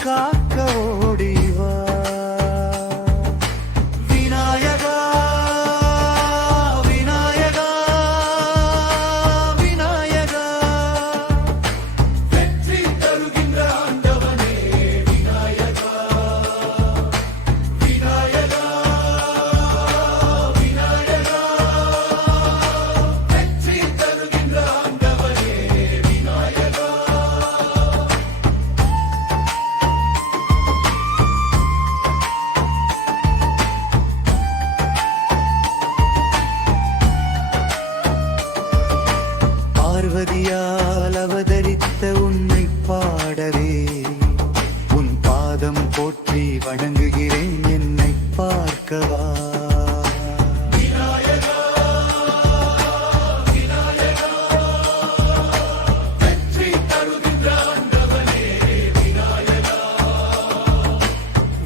காக்க ஓடிவா விநாயகா விநாயகா விநாயகா வெற்றி தருகின்ற ஆண்டவனே விநாயகா விநாயகா விநாயகா வெற்றி தருகின்ற ஆண்டவனே விநாயகா பார்வதியால் அவதரித்த உன்னை பாடவே உன் பாதம் போற்றி வணங்குகிறேன் என்னை பார்க்கவா விநாயகா விநாயகா வெற்றி தருகின்ற ஆண்டவனே விநாயகா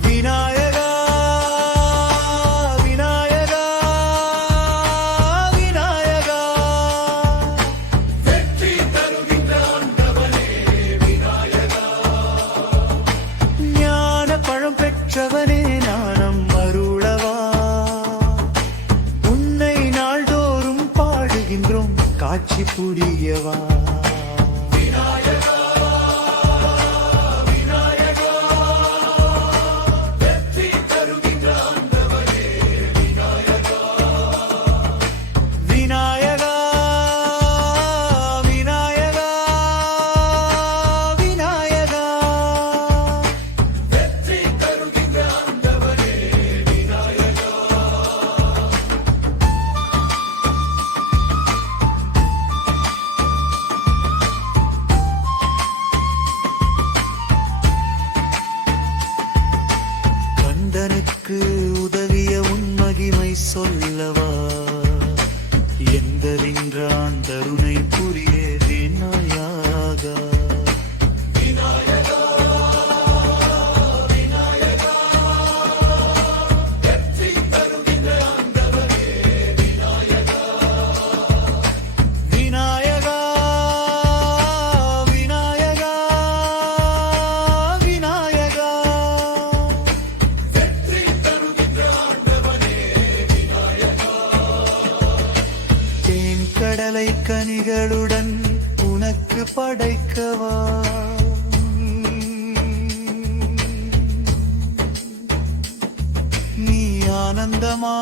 விநாயகா விநாயகா விநாயகா வெற்றி தருகின்ற ஆண்டவனே விநாயகா ஞான பழம் பெற்றவனே ஞானம் அருளவா உன்னை நாள்தோறும் பாடுகின்றோம் காட்சி புரியவா விநாயகா விநாயகா வெற்றி தருகின்ற ஆண்டவனே விநாயகா விநாயகா விநாயகா விநாயகா வெற்றி தருகின்ற ஆண்டவனே விநாயகா கந்தனுக்கு உதவிய உன் மகிமை சொல்லவா எந்தரின்றான் தருணை புரிய விநாயகா விநாயகா விநாயகா வெற்றி தருகின்ற ஆண்டவனே விநாயகா விநாயகா விநாயகா விநாயகா வெற்றி தருகின்ற ஆண்டவனே விநாயகா தேன் கடலை கனிகளுடன் உனக்கு படைக்கவா நீ ஆனந்தமா